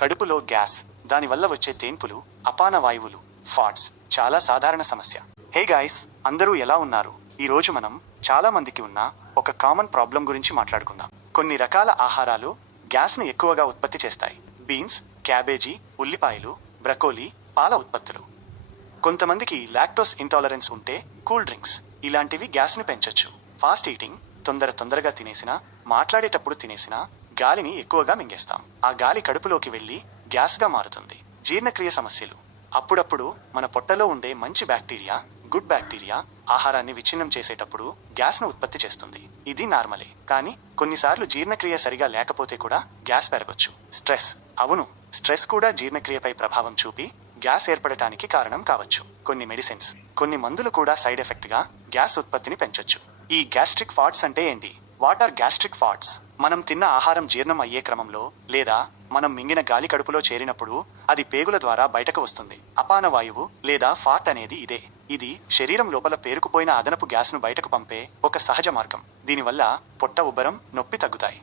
కడుపులో గ్యాస్, దానివల్ల వచ్చే తేన్పులు, అపాన వాయువులు, ఫాట్స్ చాలా సాధారణ సమస్య. హే గాయ్స్, అందరూ ఎలా ఉన్నారు? ఈరోజు మనం చాలా మందికి ఉన్న ఒక కామన్ ప్రాబ్లం గురించి మాట్లాడుకుందాం. కొన్ని రకాల ఆహారాలు గ్యాస్ను ఎక్కువగా ఉత్పత్తి చేస్తాయి. బీన్స్, క్యాబేజీ, ఉల్లిపాయలు, బ్రకోలీ, పాల ఉత్పత్తులు. కొంతమందికి లాక్టోస్ ఇంటాలరెన్స్ ఉంటే కూల్ డ్రింక్స్ ఇలాంటివి గ్యాస్ని పెంచొచ్చు. ఫాస్ట్ ఈటింగ్, తొందరగా తినేసినా, మాట్లాడేటప్పుడు తినేసినా గాలిని ఎక్కువగా మింగేస్తాం. ఆ గాలి కడుపులోకి వెళ్ళి గ్యాస్గా మారుతుంది. జీర్ణక్రియ సమస్యలు. అప్పుడప్పుడు మన పొట్టలో ఉండే మంచి బ్యాక్టీరియా, గుడ్ బ్యాక్టీరియా ఆహారాన్ని విచ్ఛిన్నం చేసేటప్పుడు గ్యాస్ను ఉత్పత్తి చేస్తుంది. ఇది నార్మలే, కానీ కొన్నిసార్లు జీర్ణక్రియ సరిగా లేకపోతే కూడా గ్యాస్ పెరగొచ్చు. స్ట్రెస్. అవును, స్ట్రెస్ కూడా జీర్ణక్రియపై ప్రభావం చూపి గ్యాస్ ఏర్పడటానికి కారణం కావచ్చు. కొన్ని మెడిసిన్స్, కొన్ని మందులు కూడా సైడ్ ఎఫెక్ట్గా గ్యాస్ ఉత్పత్తిని పెంచొచ్చు. ఈ గ్యాస్ట్రిక్ ఫాట్స్ అంటే ఏంటి? What are gastric fats? మనం తిన్న ఆహారం జీర్ణం అయ్యే క్రమంలో లేదా మనం మింగిన గాలి కడుపులో చేరినప్పుడు అది పేగుల ద్వారా బయటకు వస్తుంది. అపాన వాయువు లేదా ఫాట్ అనేది ఇదే. ఇది శరీరం లోపల పేరుకుపోయిన అదనపు గ్యాస్ను బయటకు పంపే ఒక సహజ మార్గం. దీనివల్ల పొట్ట ఉబ్బరం, నొప్పి తగ్గుతాయి.